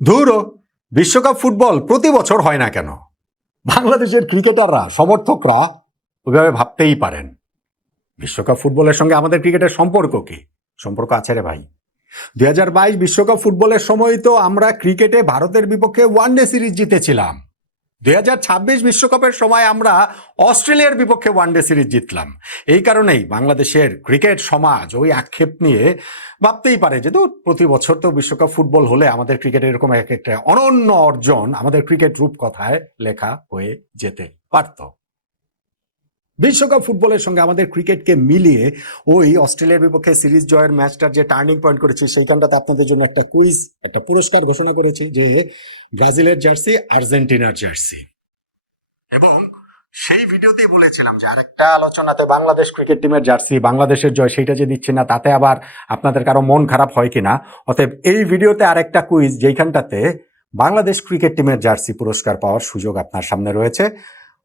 ধুরো, বিশ্বকাপ ফুটবল প্রতি বছর হয় না কেন? বাংলাদেশের ক্রিকেটাররা, সমর্থকরা ওইভাবে ভাবতেই পারেন। বিশ্বকাপ ফুটবলের সঙ্গে আমাদের ক্রিকেটের সম্পর্ক কি? সম্পর্ক আছে রে ভাই। 2022 বিশ্বকাপ ফুটবলের সময় তো আমরা ক্রিকেটে ভারতের বিপক্ষে ওয়ানডে সিরিজ জিতেছিলাম। 2026 বিশ্বকাপের সময় আমরা অস্ট্রেলিয়ার বিপক্ষে ওয়ানডে সিরিজ জিতলাম। এই কারণেই বাংলাদেশের ক্রিকেট সমাজ ওই আক্ষেপ নিয়ে ভাবতেই পারে যে তো প্রতি বছর তো বিশ্বকাপ ফুটবল হলে আমাদের ক্রিকেটের এরকম এক একটা অনন্য অর্জন আমাদের ক্রিকেট রূপকথায় লেখা হয়ে যেতে পারত। বিশ্বকাপ ফুটবলের সঙ্গে আমাদের ক্রিকেটকে মিলিয়ে ওই অস্ট্রেলিয়ার বিপক্ষে সিরিজ জয়ের ম্যাচটার যে টার্নিং পয়েন্ট করেছি সেইখানটাতে আপনাদের জন্য একটা কুইজ, একটা পুরস্কার ঘোষণা করেছি যে ব্রাজিলের জার্সি, আর্জেন্টিনার জার্সি। এবং সেই ভিডিওতেই বলেছিলাম যে আরেকটা আলোচনাতে বাংলাদেশ ক্রিকেট টিমের জার্সি, বাংলাদেশের জয়, সেইটা যে দিচ্ছি না তাতে আবার আপনাদের কারো মন খারাপ হয় কিনা। অতএব এই ভিডিওতে আরেকটা কুইজ যেইখানটাতে বাংলাদেশ ক্রিকেট টিমের জার্সি পুরস্কার পাওয়ার সুযোগ আপনার সামনে রয়েছে।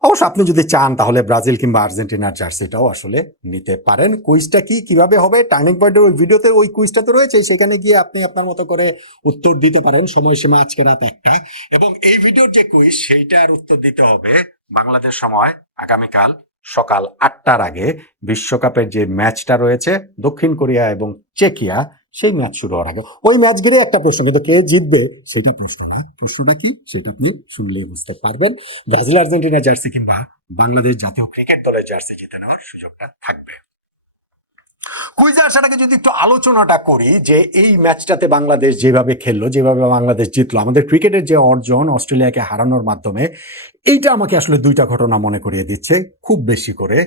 অবশ্য আপনি যদি চান তাহলে ব্রাজিল কিংবা আর্জেন্টিনার জার্সিটাও আসলে নিতে পারেন। কুইজটা কি কিভাবে হবে, টার্নিং পয়েন্টের ওই ভিডিওতে ওই কুইজটা তো রয়েছে, সেখানে গিয়ে আপনি আপনার মতো করে উত্তর দিতে পারেন। সময়সীমা আজকে রাত 1টা, এবং এই ভিডিওর যে কুইজ সেইটার উত্তর দিতে হবে বাংলাদেশ সময় আগামীকাল সকাল 8টার আগে। বিশ্বকাপের যে ম্যাচটা রয়েছে দক্ষিণ কোরিয়া এবং চেকিয়া, সেই ম্যাচ শুরু হওয়ার আগে। ওই ম্যাচ ঘিরে একটা প্রশ্ন, কিন্তু কে জিতবে সেটা প্রশ্ন না। প্রশ্নটা কি সেটা আপনি শুনলেই বুঝতে পারবেন। ব্রাজিল আর্জেন্টিনা জার্সি কিংবা বাংলাদেশ জাতীয় ক্রিকেট দলের জার্সি জিতে নেওয়ার সুযোগটা থাকবে। কুইজে আসার আগে যদি একটু আলোচনাটা করি যে এই ম্যাচটাতে বাংলাদেশ যেভাবে খেললো, যেভাবে বাংলাদেশ জিতলো, আমাদের ক্রিকেটের যে অর্জন অস্ট্রেলিয়াকে হারানোর মাধ্যমে, এইটা আমাকে আসলে দুইটা ঘটনা মনে করিয়ে দিচ্ছে খুব বেশি করে।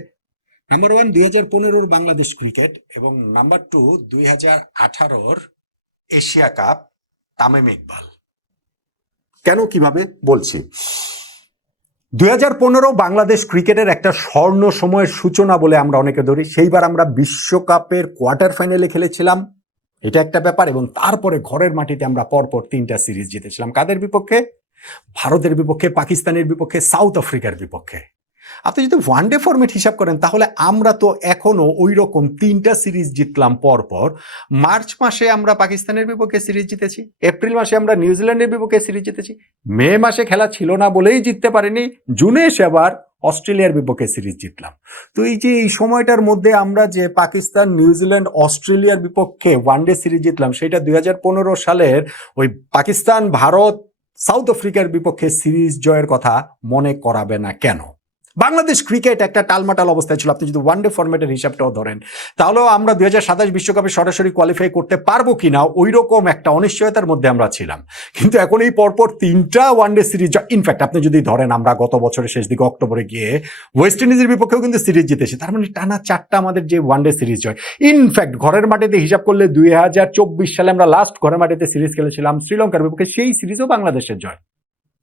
নাম্বার 1 2015 বাংলাদেশ ক্রিকেট, এবং number 2 2018 Asia cup, Tamim Iqbal. কেন কিভাবে বলছি, 2015 বাংলাদেশ ক্রিকেটের একটা স্বর্ণ সময়ের সূচনা বলে আমরা অনেকে ধরি। সেইবার আমরা বিশ্বকাপের কোয়ার্টার ফাইনালে খেলেছিলাম, এটা একটা ব্যাপার। এবং তারপরে ঘরের মাটিতে আমরা পরপর 3টা সিরিজ জিতেছিলাম। কাদের বিপক্ষে? ভারতের বিপক্ষে, পাকিস্তানের বিপক্ষে, সাউথ আফ্রিকার বিপক্ষে। আপনি যদি ওয়ানডে ফরম্যাট হিসাব করেন তাহলে আমরা তো এখনো ওই রকম 3টা সিরিজ জিতলাম পরপর। মার্চ মাসে আমরা পাকিস্তানের বিপক্ষে সিরিজ জিতেছি, এপ্রিল মাসে আমরা নিউজিল্যান্ডের বিপক্ষে সিরিজ জিতেছি, মে মাসে খেলা ছিল না বলেই জিততে পারিনি, জুনে এসে আবার অস্ট্রেলিয়ার বিপক্ষে সিরিজ জিতলাম। তো এই যে এই সময়টার মধ্যে আমরা যে পাকিস্তান, নিউজিল্যান্ড, অস্ট্রেলিয়ার বিপক্ষে ওয়ানডে সিরিজ জিতলাম, সেটা 2015 সালের ওই পাকিস্তান, ভারত, সাউথ আফ্রিকার বিপক্ষে সিরিজ জয়ের কথা মনে করাবে না কেন? বাংলাদেশ ক্রিকেট একটা টালমাটাল অবস্থায় ছিল। আপনি যদি ওয়ানডে ফরম্যাটের হিসাবটাও ধরেন তাহলেও আমরা 2027 বিশ্বকাপে সরাসরি কোয়ালিফাই করতে পারবো কিনা ওই রকম একটা অনিশ্চয়তার মধ্যে আমরা ছিলাম। কিন্তু এখন এই পরপর 3টা ওয়ানডে সিরিজ, ইনফ্যাক্ট আপনি যদি ধরেন আমরা গত বছরের শেষ দিকে অক্টোবরে গিয়ে ওয়েস্ট ইন্ডিজের বিপক্ষেও কিন্তু সিরিজ জিতেছি, তার মানে টানা 4টা আমাদের যে ওয়ানডে সিরিজ জয়। ইনফ্যাক্ট ঘরের মাটিতে হিসাব করলে 2024 সালে আমরা লাস্ট ঘরের মাটিতে সিরিজ খেলেছিলাম শ্রীলঙ্কার বিপক্ষে, সেই সিরিজও বাংলাদেশের জয়।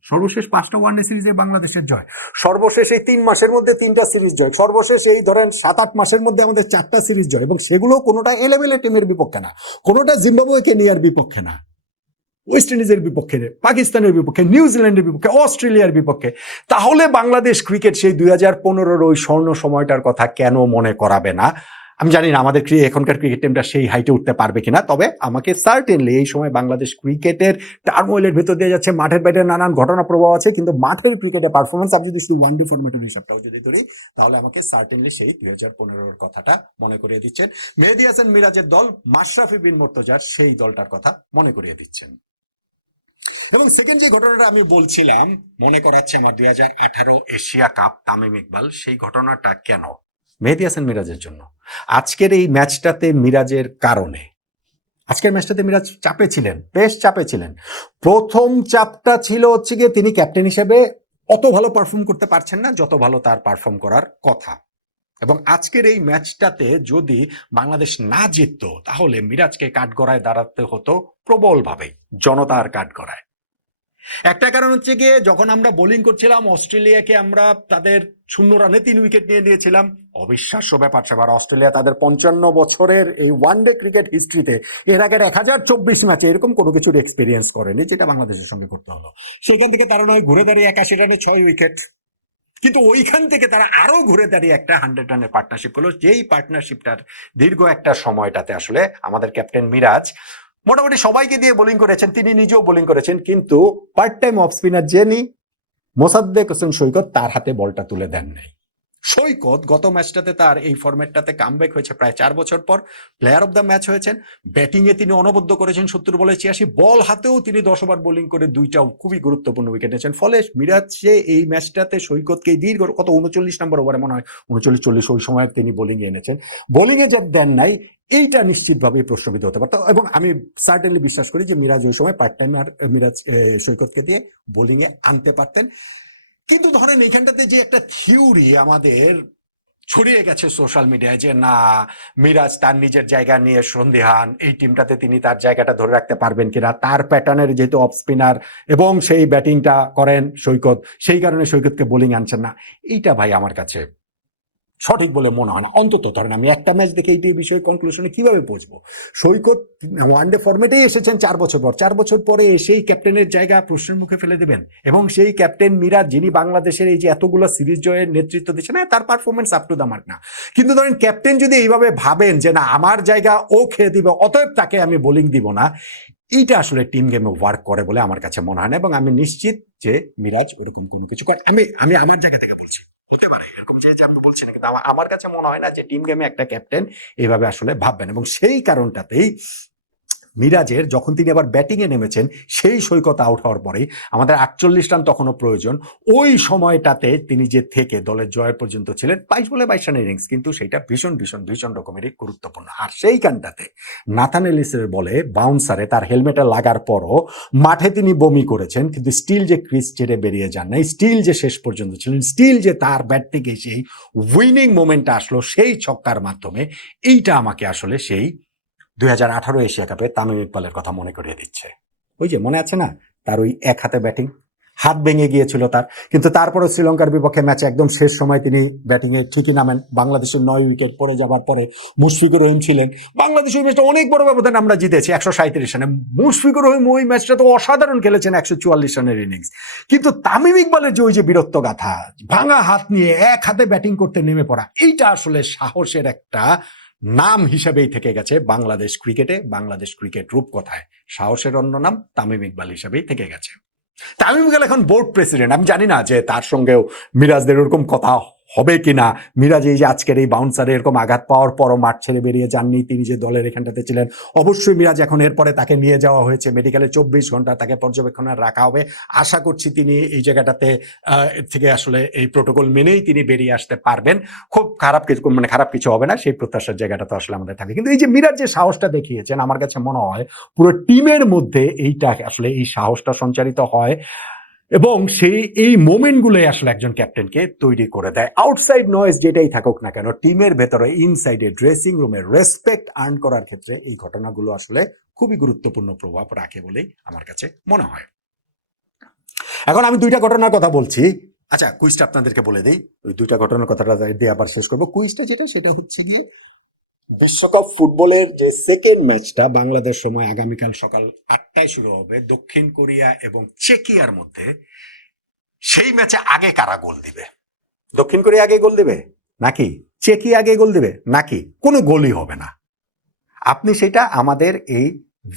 সর্বশেষ 5টা ওয়ানডে সিরিজে বাংলাদেশের জয়, সর্বশেষ এই 3 মাসের মধ্যে 3টা সিরিজ জয়, সর্বশেষ এই ধরেন 7-8 মাসের মধ্যে আমাদের 4টা সিরিজ জয়, এবং সেগুলো কোনোটা এলেবেলে টিমের বিপক্ষে না, কোনোটা জিম্বাবুয়ে কেনিয়ার বিপক্ষে না, ওয়েস্ট ইন্ডিজের বিপক্ষে, পাকিস্তানের বিপক্ষে, নিউজিল্যান্ডের বিপক্ষে, অস্ট্রেলিয়ার বিপক্ষে। তাহলে বাংলাদেশ ক্রিকেট সেই 2015 ওই স্বর্ণ সময়টার কথা কেন মনে করাবে না? আমি জানি না আমাদের এখনকার ক্রিকেট টিমটা সেই হাইটে উঠতে পারবে কিনা, তবে আমাকে সার্টেনলি এই সময় বাংলাদেশ ক্রিকেটের টার্মোইলের ভেতর দিয়ে যাচ্ছে, মাঠের বাইরে নানান ঘটনা প্রবাহ আছে, কিন্তু মাঠের ক্রিকেটে পারফরমেন্স আমি যদি শুধু ওয়ানডে ফরম্যাটের হিসাবটাও যদি ধরি তাহলে আমাকে সার্টেনলি সেই 2015 কথাটা মনে করিয়ে দিচ্ছেন। মেহেদী হাসান মিরাজের দল, মাশরাফি বিন মুর্তজার সেই দলটার কথা মনে করিয়ে দিচ্ছেন। এবং সেকেন্ড যে ঘটনাটা আমি বলছিলাম, মনে করাচ্ছে আমার 2018 এশিয়া কাপ, তামিম ইকবাল, সেই ঘটনাটা কেন? মেহেদী হাসান মিরাজের জন্য। আজকের এই ম্যাচটাতে মিরাজের কারণে, আজকের ম্যাচটাতে মিরাজ চাপে ছিলেন, বেশ চাপে ছিলেন। প্রথম চাপটা ছিল হচ্ছে গিয়ে তিনি ক্যাপ্টেন হিসেবে অত ভালো পারফর্ম করতে পারছেন না যত ভালো তার পারফর্ম করার কথা। এবং আজকের এই ম্যাচটাতে যদি বাংলাদেশ না জিততো তাহলে মিরাজকে কাঠগড়ায় দাঁড়াতে হতো প্রবলভাবে, জনতার কাঠগড়ায়। একটা কারণ হচ্ছে গিয়ে যখন আমরা বোলিং করছিলাম অস্ট্রেলিয়াকে আমরা তাদের 0 রানে 3 উইকেট নিয়ে দিয়েছিলাম। অবিশ্বাস্য ব্যাপার সেবার অস্ট্রেলিয়া তাদের 55 বছরের এই ওয়ানডে ক্রিকেট হিস্ট্রিতে এর আগের 1024 ম্যাচে এরকম কোনো কিছুর এক্সপিরিয়েন্স করেনি যেটা বাংলাদেশের সঙ্গে করতে হলো। সেখান থেকে তারা নয় ঘুরে দাঁড়িয়ে 81 রানে 6 উইকেট, কিন্তু ওইখান থেকে তারা আরো ঘুরে দাঁড়িয়ে একটা 100 রানের পার্টনারশিপ করলো, যেই পার্টনারশিপটার দীর্ঘ একটা সময়টাতে আসলে আমাদের ক্যাপ্টেন মিরাজ মোটামুটি সবাইকে দিয়ে বোলিং করেছেন, তিনি নিজেও বোলিং করেছেন, কিন্তু পার্ট টাইম অফ স্পিনার যিনি মোসাদ্দেক হোসেন সৈকত, তার হাতে বলটা তুলে দেন নাই। সৈকত গত ম্যাচটাতে তার এই ফরম্যাটটাতে কামব্যাক হয়েছে প্রায় 4 বছর পর, প্লেয়ার অফ দ্য ম্যাচ হয়েছেন, ব্যাটিং এ তিনি অনবদ্য করেছেন 70 বলে 86, বল হাতেও তিনি 10 ওভার বোলিং করে দুইটাও খুবই গুরুত্বপূর্ণ উইকেট নিয়েছেন। ফলে মিরাজ এই ম্যাচটাতে সৈকতকে দীর্ঘ কত 39 নম্বর ওভারে মনে হয় 39-40 ওই সময় তিনি বোলিং এ এনেছেন, বোলিং এ যে দেন নাই এইটা নিশ্চিতভাবে প্রশ্নবিদ্ধ হতে পারত। এবং আমি সার্টেনলি বিশ্বাস করি যে মিরাজ ওই সময় পার্ট টাইম আর মিরাজ সৈকতকে দিয়ে বোলিং এ আনতে পারতেন। কিন্তু ধরেন এইখানটাতে যে একটা থিওরি আমাদের ছড়িয়ে গেছে সোশ্যাল মিডিয়ায় যে না, মিরাজ তার নিজের জায়গা নিয়ে সন্দিহান, এই টিমটাতে তিনি তার জায়গাটা ধরে রাখতে পারবেন কিনা, তার প্যাটার্নের যেহেতু অফ স্পিনার এবং সেই ব্যাটিংটা করেন সৈকত, সেই কারণে সৈকতকে বোলিং আনছেন না, এইটা ভাই আমার কাছে সঠিক বলে মনে হয় না। অন্তত ধরেন আমি একটা ম্যাচ দেখে এইটি বিষয়ে কনক্লুশনে কিভাবে পৌঁছবো? সৈকত ওয়ানডে ফরম্যাটেই এসেছেন 4 বছর পর, 4 বছর পরে এসেই ক্যাপ্টেনের জায়গা প্রশ্নের মুখে ফেলে দেবেন, এবং সেই ক্যাপ্টেন মিরাজ যিনি বাংলাদেশের এই যে এতগুলো সিরিজ জয়ের নেতৃত্ব দিচ্ছেন, তার performance up to the mark না। কিন্তু ধরেন ক্যাপ্টেন যদি এইভাবে ভাবেন যে না আমার জায়গা ও খেয়ে দিবে, অতএব তাকে আমি বোলিং দিব না, এইটা আসলে টিম গেমে ওয়ার্ক করে বলে আমার কাছে মনে হয় না। এবং আমি নিশ্চিত যে মিরাজ ওরকম কোনো কিছু করে, আমি আমি আমার জায়গা থেকে বলছি, হতে পারে এরকম যে আমি বলছি না, কিন্তু আমার কাছে মনে হয় না যে টিম গেমে একটা ক্যাপ্টেন এইভাবে আসলে ভাববেন। এবং সেই কারণটাতেই মিরাজের যখন তিনি আবার ব্যাটিং এ নেমেছেন, সেই সৈকত আউট হওয়ার পরেই আমাদের 48 রান তখনও প্রয়োজন, ওই সময়টাতে তিনি যে থেকে দলের জয়ের পর্যন্ত ছিলেন 22 বলে 22 রানের ইনিংস, কিন্তু সেটা ভীষণ ভীষণ ভীষণ রকমেরই গুরুত্বপূর্ণ। আর সেইখানটাতে নাথান এলিসের বলে বাউন্সারে তার হেলমেটে লাগার পরও মাঠে তিনি বমি করেছেন, কিন্তু স্টিল যে ক্রিজ ছেড়ে বেরিয়ে যান নাই, স্টিল যে শেষ পর্যন্ত ছিলেন, স্টিল যে তার ব্যাট থেকে সেই উইনিং মোমেন্টটা আসলো সেই ছক্কার মাধ্যমে, এইটা আমাকে আসলে সেই 2018 এশিয়া কাপে তামিম ইকবালের কথা মনে করিয়ে দিচ্ছে। ওই যে মনে আছে না, তার ওই এক হাতে ব্যাটিং, হাত ভেঙে গিয়েছিল তার, কিন্তু তারপরে শ্রীলঙ্কার বিপক্ষে ম্যাচে একদম শেষ সময় তিনি ব্যাটিং এ ঠিকই নামেন, বাংলাদেশের 9 উইকেট পড়ে যাবার পরে মুশফিকুর রহিম ছিলেন, বাংলাদেশ ওই ম্যাচটা অনেক বড় ব্যবধান আমরা জিতেছি 137 রানে, মুশফিকুর রহিম ওই ম্যাচটা তো অসাধারণ খেলেছেন 144 রানের ইনিংস। কিন্তু তামিম ইকবালের যে ওই যে বীরত্ব গাথা, ভাঙা হাত নিয়ে এক হাতে ব্যাটিং করতে নেমে পড়া, এইটা আসলে সাহসের একটা নাম হিসেবেই থেকে গেছে বাংলাদেশ ক্রিকেটে, বাংলাদেশ ক্রিকেট রূপকথায় সাহসের অন্য নাম তামিম ইকবাল হিসেবেই থেকে গেছে। তামিম ইকবাল এখন বোর্ড প্রেসিডেন্ট, আমি জানি না যে তার সঙ্গেও মিরাজদের ওরকম কথা হবে কিনা। মিরাজ এই যে আজকের এই বাউন্সারে এরকম আঘাত পাওয়ার পরও মাঠ ছেড়ে বেরিয়ে যাননি, তিনি যে দলের এখানটাতে ছিলেন, অবশ্যই মিরাজ এখন এরপরে তাকে নিয়ে যাওয়া হয়েছে মেডিকেলে, 24 ঘন্টা তাকে পর্যবেক্ষণে রাখা হবে। আশা করছি তিনি এই জায়গাটাতে থেকে আসলে এই প্রোটোকল মেনেই তিনি বেরিয়ে আসতে পারবেন, খুব খারাপ কিছু মানে খারাপ কিছু হবে না, সেই প্রত্যাশার জায়গাটা তো আসলে আমাদের থাকে। কিন্তু এই যে মিরাজ যে সাহসটা দেখিয়েছেন, আমার কাছে মনে হয় পুরো টিমের মধ্যে এইটা আসলে এই সাহসটা সঞ্চারিত হয়, এবং সেই এই মোমেন্টগুলোই আসলে একজন ক্যাপ্টেনকে তৈরি করে দেয়। আউটসাইড নয়েজ যেটাই থাকুক না কেন, টিমের ভেতরে ইনসাইডে ড্রেসিং রুমে রেসপেক্ট আর্ন করার ক্ষেত্রে এই ঘটনাগুলো আসলে খুবই গুরুত্বপূর্ণ প্রভাব রাখে বলেই আমার কাছে মনে হয়। এখন আমি 2টা ঘটনার কথা বলছি। আচ্ছা, কুইজটা আপনাদেরকে বলে দিই, ওই 2টা ঘটনার কথাটা দিয়ে আবার শেষ করবো। কুইজটা যেটা, সেটা হচ্ছে গিয়ে বিশ্বকাপ ফুটবলের যে সেকেন্ড ম্যাচটা বাংলাদেশ সময় আগামীকাল সকাল 8টায় শুরু হবে দক্ষিণ কোরিয়া এবং চেকিয়ার মধ্যে, সেই ম্যাচে আগে কারা গোল দিবে? দক্ষিণ কোরিয়া আগে গোল দিবে নাকি চেকিয়া আগে গোল দিবে, নাকি কোনো গোলই হবে না? আপনি সেটা আমাদের এই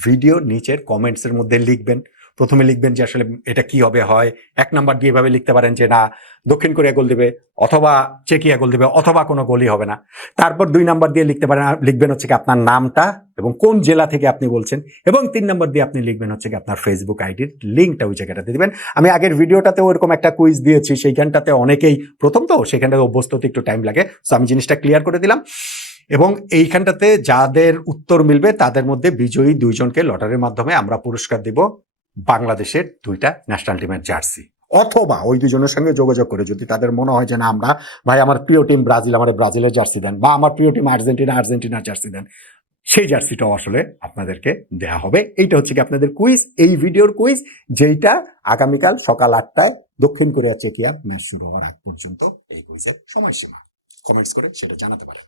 ভিডিও নিচের কমেন্টসের মধ্যে লিখবেন। প্রথমে লিখবেন যে আসলে এটা কি হবে, হয় 1 নাম্বার দিয়ে এভাবে লিখতে পারেন যে না দক্ষিণ কোরিয়া গোল দিবে, অথবা চেকিয়া গোল দিবে, অথবা কোনো গোলই হবে না। তারপর 2 নাম্বার দিয়ে লিখতে পারেন, লিখবেন হচ্ছে কি আপনার নামটা এবং কোন জেলা থেকে আপনি বলছেন, এবং 3 নাম্বার দিয়ে আপনি লিখবেন হচ্ছে কি আপনার ফেসবুক আইডির লিঙ্কটা ওই জায়গাটাতে দিবেন। আমি আগের ভিডিওটাতে ওরকম একটা কুইজ দিয়েছি, সেইখানটাতে অনেকেই প্রথম তো সেখানটাতে অভ্যস্ত হতে একটু টাইম লাগে, সো আমি জিনিসটা ক্লিয়ার করে দিলাম। এবং এইখানটাতে যাদের উত্তর মিলবে তাদের মধ্যে বিজয়ী 2 জনকে লটারির মাধ্যমে আমরা পুরস্কার দিব বাংলাদেশের 2টা ন্যাশনাল টিমের জার্সি, অথবা ওই 2 জনের সঙ্গে যোগাযোগ করে যদি তাদের মনে হয় যে না আমরা ভাই আমার প্রিয় টিম ব্রাজিল, আমার ব্রাজিলের জার্সি দেন, বা আমার প্রিয় টিম আর্জেন্টিনা, আর্জেন্টিনার জার্সি দেন, সেই জার্সিটাও আসলে আপনাদেরকে দেয়া হবে। এইটা হচ্ছে কি আপনাদের কুইজ, এই ভিডিওর কুইজ, যেইটা আগামীকাল সকাল 8টায় দক্ষিণ কোরিয়া চেকিয়া ম্যাচ শুরু হওয়ার আগ পর্যন্ত এই কুইজের সময়সীমা। কমেন্টস করে সেটা জানাতে পারেন।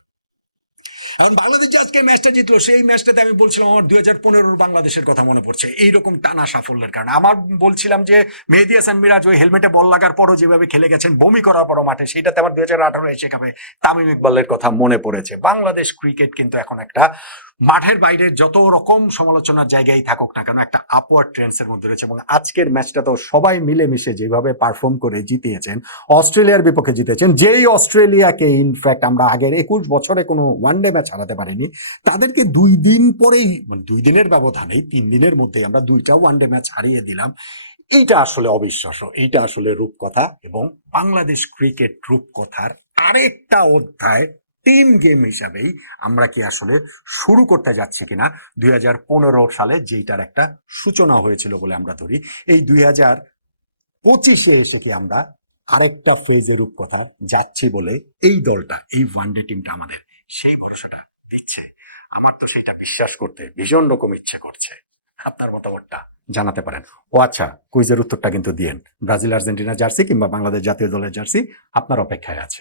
এখন বাংলাদেশ যে আজকে ম্যাচটা জিতলো, সেই ম্যাচটাতে আমি বলছিলাম আমার 2015 বাংলাদেশের কথা মনে পড়ছে, এইরকম টানা সাফল্যের কারণে। আমার বলছিলাম যে মেহেদী হাসান মিরাজ ওই হেলমেটে বল লাগার পরও যেভাবে খেলে গেছেন, বমি করার পরও মাঠে, সেটাতে আমার 2018 এশিয়া কাপে তামিম ইকবালের কথা মনে পড়েছে। বাংলাদেশ ক্রিকেট কিন্তু এখন একটা মাঠের বাইরে যত রকম সমালোচনার জায়গায় থাকুক না কেন, একটা আপওয়ার্ড ট্রেন্ডস এর মধ্যে রয়েছে। এবং আজকের ম্যাচটা তো সবাই মিলেমিশে যেভাবে পারফর্ম করে জিতিয়েছেন, অস্ট্রেলিয়ার বিপক্ষে জিতেছেন, যেই অস্ট্রেলিয়াকে ইনফ্যাক্ট আমরা আগের 21 বছরে কোনো ওয়ানডে ম্যাচ হারাতে পারিনি, তাদেরকে 2 দিন পরেই, মানে 2 দিনের ব্যবধানেই, 3 দিনের মধ্যে আমরা 2টা ওয়ানডে ম্যাচ হারিয়ে দিলাম। এইটা আসলে অবিশ্বাস্য, এইটা আসলে রূপকথা। এবং বাংলাদেশ ক্রিকেট রূপকথার আরেকটা অধ্যায় টিম গেম হিসাবেই আমরা কি আসলে শুরু করতে যাচ্ছি কিনা 2015 সালে, যেটার একটা সূচনা হয়েছিল বলে আমরা ধরি। এই 2025-এ এসে কি আমরা আরেকটা ফেজের রূপকথা যাচ্ছি বলে এই দলটা, এই ওয়ানডে টিমটা আমাদের সেই ভরসাটা দিচ্ছে। আমার তো সেটা বিশ্বাস করতে ভীষণ রকম ইচ্ছে করছে। আপনার মতামতটা জানাতে পারেন। ও আচ্ছা, কুইজের উত্তরটা কিন্তু দিয়েন। ব্রাজিল আর্জেন্টিনা জার্সি কিংবা বাংলাদেশ জাতীয় দলের জার্সি আপনার অপেক্ষায় আছে।